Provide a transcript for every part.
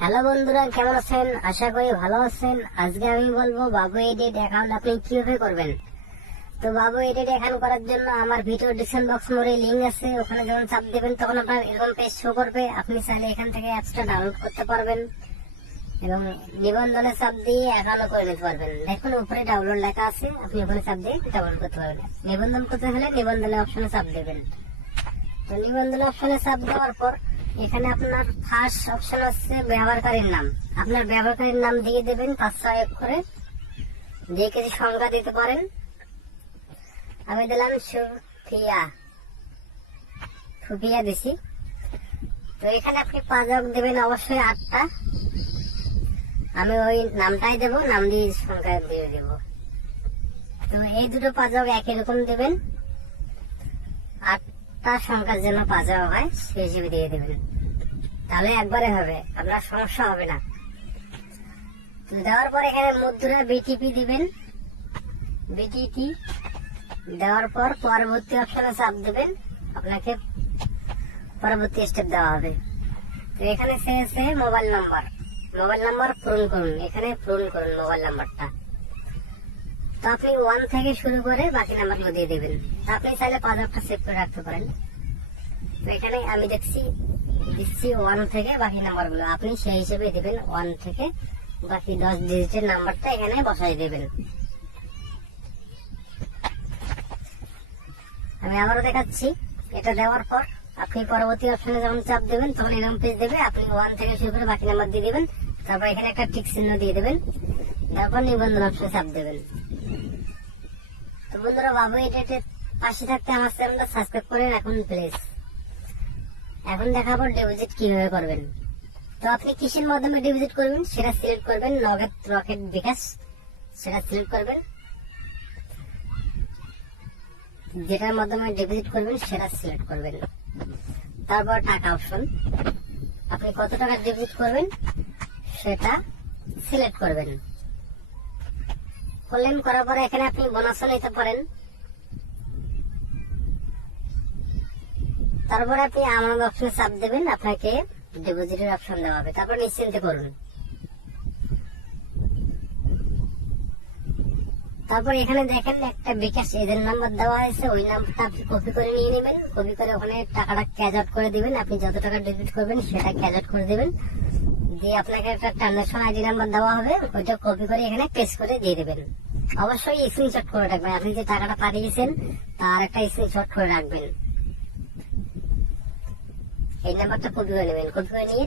Hello বন্ধুরা, কেমন আছেন? আশা করি ভালো আছেন। আজকে আমি বলবো বাবু এডিট অ্যাকাউন্ট আপনি কিভাবে করবেন। তো বাবু এডিট অ্যাকাউন্ট করার জন্য আমার ভিডিও ডিসক্রিপশন বক্স মোড়ে লিংক আছে, ওখানে যখন চাপ দেবেন তখন আপনার এরকম পেজ শো করবে। আপনি চাইলে এখান থেকে অ্যাপসটা ডাউনলোড করতে পারবেন এবং নিবন্ধনে চাপ দিয়ে অ্যাকাউন্ট করে নিতে পারবেন। দেখুন উপরে ডাউনলোড লেখা আছে, আপনি ওখানে চাপ দিয়ে ডাউনলোড করতে পারবেন। নিবন্ধন করতে হলে নিবন্ধনের অপশনে চাপ দেবেন। তো নিবন্ধন অপশনে চাপ দেওয়ার পর এখানে আপনার ফার্স্ট অপশন হচ্ছে ব্যবহারকারীর নাম। আপনার ব্যবহারকারীর নাম দিয়ে দেবেন 5-6 করে, দিয়ে কিছু সংখ্যা দিতে পারেন। আমি দিলাম সুফিয়া দিছি। তো এখানে আপনি পাঁচক দেবেন অবশ্যই 8টা। আমি ওই নামটাই দেব, নাম দিয়ে সংখ্যা দিয়ে দেব। তো এই দুটো পাঁচক একই রকম দেবেন, 8টা সংখ্যার জন্য পাঁচক হয় সেই হিসেবে দিয়ে দেবেন, তাহলে একবারে হবে, আপনার সমস্যা হবে না। দেওয়ার পর এখানে মুদ্রা বিটিপি দিবেন, বিটিপি দেওয়ার পর পরবর্তী অপশনে চাপ দেবেন, আপনাকে পরবর্তী স্টেপ দেওয়া হবে। তো এখানে চেয়েছে মোবাইল নাম্বার পূরণ করুন, এখানে পূরণ করুন মোবাইল নাম্বারটা। তো আপনি 1 থেকে শুরু করে বাকি নাম্বারগুলো দিয়ে দেবেন। আপনি চাইলে 5টা সেভ করে রাখতে পারেন। তো এখানে আমি দিচ্ছি 1 থেকে বাকি নাম্বারগুলো, আপনি সেই হিসেবে দেবেন। 1 থেকে বাকি 10 ডিজিটের নাম্বারটা এখানে বসাই দেবেন। আমি আবারও দেখাচ্ছি। এটা দেওয়ার পর আপনি পরবর্তী অপশনে যখন চাপ দেবেন তখন এরকম পেজ দেবে। আপনি 1 থেকে শুরু করে বাকি নাম্বার দিয়ে দেবেন, তারপর এখানে একটা টিক চিহ্ন দিয়ে দেবেন, তারপর নিবন্ধন অপশনে চাপ দেবেন। তো বন্ধুরা, বাবু এডিটের পাশে থাকতে আমার চ্যানেলটা সাবস্ক্রাইব করে রাখুন প্লিজ। এখন দেখাবো ডিপোজিট কিভাবে করবেন। তো আপনি কিসের মাধ্যমে ডিপোজিট করবেন সেটা সিলেক্ট করবেন, নগদ, রকেট, বিকাশ সেটা সিলেক্ট করবেন। যেটার মাধ্যমে ডিপোজিট করবেন সেটা সিলেক্ট করবেন। তারপর টাকা অপশন, আপনি কত টাকা ডিপোজিট করবেন সেটা সিলেক্ট করবেন। করলেন, করার পরে এখানে আপনি বোনাসও নিতে পারেন। তারপরে আপনি আমার অপশনে চাপ দেবেন, আপনাকে ডিপোজিটের অপশন দেওয়া হবে। তারপর নিশ্চিন্তে করুন। তারপর এখানে দেখেন একটা বিকাশ এজেন্ট নাম্বার দেওয়া হয়েছে, ওই নাম্বারটা আপনি কপি করে নিয়ে নেবেন। কপি করে ওখানে টাকাটা ক্যাশ আউট করে দিবেন। আপনি যত টাকা ডিপোজিট করবেন সেটা ক্যাশ আউট করে দিবেন, দিয়ে আপনাকে একটা ট্রানজাকশন আইডি নাম্বার দেওয়া হবে, ওইটা কপি করে এখানে পেস্ট করে দিয়ে দেবেন। অবশ্যই স্ক্রিনশট করে রাখবেন, আপনি যে টাকাটা পাঠিয়েছেন তার একটা স্ক্রিনশট করে রাখবেন। এই নাম্বারটা কপি করে নেবেন, কপি করে নিয়ে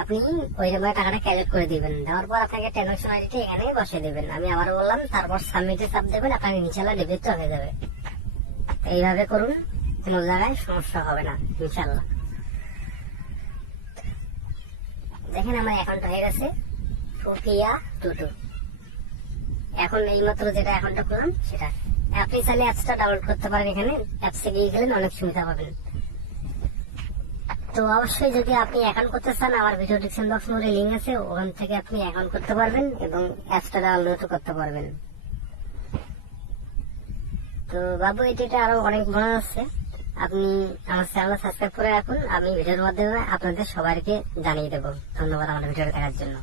আপনি ওই নাম্বারে টাকাটা ক্যালকুলেট করে দিবেন। দেওয়ার পর আপনাকে ট্রানজাকশন আইডিটা এখানে বসিয়ে দেবেন। আমি আবার বললাম, তারপর সাবমিটে চাপ দেবেন, আপনার ইনশাল্লাহ ডিপোজিট হয়ে যাবে। এইভাবে করুন, কোনো জায়গায় সমস্যা হবে না ইনশাল্লাহ। দেখেন আমার অ্যাকাউন্ট হয়ে গেছে সুফিয়া টুটু। এখন এই মাত্র যেটা অ্যাকাউন্টটা করলাম সেটা আপনি চাইলে অ্যাপসটা ডাউনলোড করতে পারেন। এখানে অ্যাপসে গিয়ে গেলেন অনেক সুবিধা পাবেন। তো অবশ্যই যদি আপনি অ্যাকাউন্ট করতে চান, আমার ভিডিও ডিসক্রিপশন বক্স মোড়ে লিংক আছে, ওখান থেকে আপনি অ্যাকাউন্ট করতে পারবেন এবং অ্যাপসটা ডাউনলোড করতে পারবেন। তো বাবু এডিটে আরো অনেক গুণ আছে, আপনি আমার চ্যানেল সাবস্ক্রাইব করে রাখুন। আমি ভিডিওর মাধ্যমে আপনাদের সবাইকে জানিয়ে দেবো। ধন্যবাদ আমার ভিডিওটা দেখার জন্য।